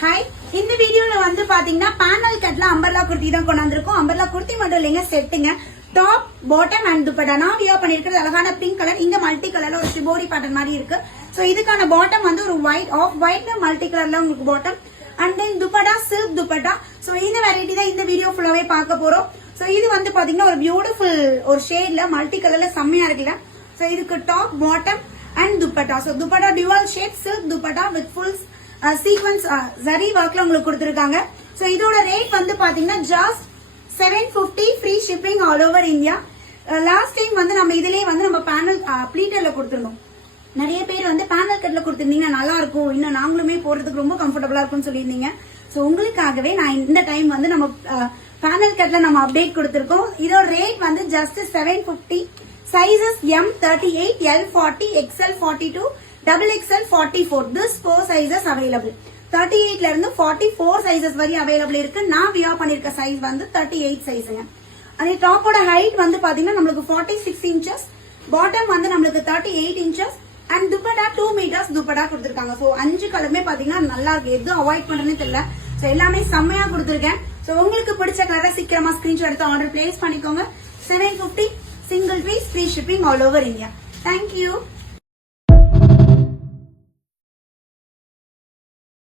Hi, இந்த வீடியோல வந்து பாத்தீங்கன்னா பேனல் கட்ல அம்பர்லா குர்த்தி தான் கொண்டு வந்திருக்கோம். அம்பர்லா குர்த்தி மட்டும் இல்லைங்க, செட்டுங்க. Top, bottom and dupatta. நான் வியர் பண்ணிருக்கிறது அழகான பிங்க் கலர். இங்க மல்டி கலர்ல ஒரு ஷிபோரி பேட்டர்ன் மாதிரி இருக்கு. சோ இதுக்கான பாட்டம் வந்து ஒரு ஒயிட், ஆஃப் ஒயிட்ல மல்டி கலர்ல உங்களுக்கு bottom. And then dupatta silk dupatta. So இந்த வெரைட்டி தான் இந்த வீடியோ ஃபுல்லாவே பார்க்க போறோம். சோ இது வந்து பாத்தீங்கன்னா ஒரு பியூட்டிஃபுல் ஒரு ஷேட்ல மல்டி கலர்ல செம்மையா இருக்குல்ல. சோ இதுக்கு top, bottom and dupatta. So dupatta dual shade silk dupatta with full sequence zari ஒர்க்ல உங்களுக்கு கொடுத்திருக்காங்க. சோ இதோட ரேட் வந்து பாத்தீங்கன்னா just 750 free shipping all over India. Last time வந்து நம்ம இதுலயே வந்து நம்ம பேனல் ப்ளீட்டர்ல கொடுத்திருந்தோம். நிறைய பேர் வந்து பேனல் கட்ல கொடுத்திருந்தீங்க, நல்லா இருக்கும், இன்னும் நாங்களுமே போறதுக்கு ரொம்ப கம்ஃபர்டபுளா இருக்கும்னு சொல்லியிருந்தீங்க. சோ உங்களுக்காகவே நான் இந்த டைம் வந்து நம்ம பேனல் கட்ல நம்ம அப்டேட் கொடுத்திருக்கோம். இதோட ரேட் வந்து just 750. Sizes M38, L40, XL42, XXL 44. This 4 sizes available. 38 ல இருந்து 44 sizes வரை available இருக்கு. நான் வியர் பண்ணிருக்க சைஸ் வந்து 38 சைஸ்ங்க. அதே டாப்போட ஹைட் வந்து பாத்தீங்கன்னா நம்மளுக்கு 46 inches, பாட்டம் வந்து நம்மளுக்கு 38 inches and dupatta 2 meters dupatta கொடுத்திருக்காங்க. சோ 5 கலருமே பாத்தீங்கன்னா நல்லா இருக்கு. எது அவாய்ட் பண்றதுன்னு தெரியல. சோ எல்லாமே செம்மையா கொடுத்திருக்கேன். சோ உங்களுக்கு பிடிச்ச கலரை சீக்கிரமா ஸ்கிரீன்ஷாட் எடுத்து ஆர்டர் பிளேஸ் பண்ணிக்கோங்க. 750 single piece free shipping all over India. Thank you.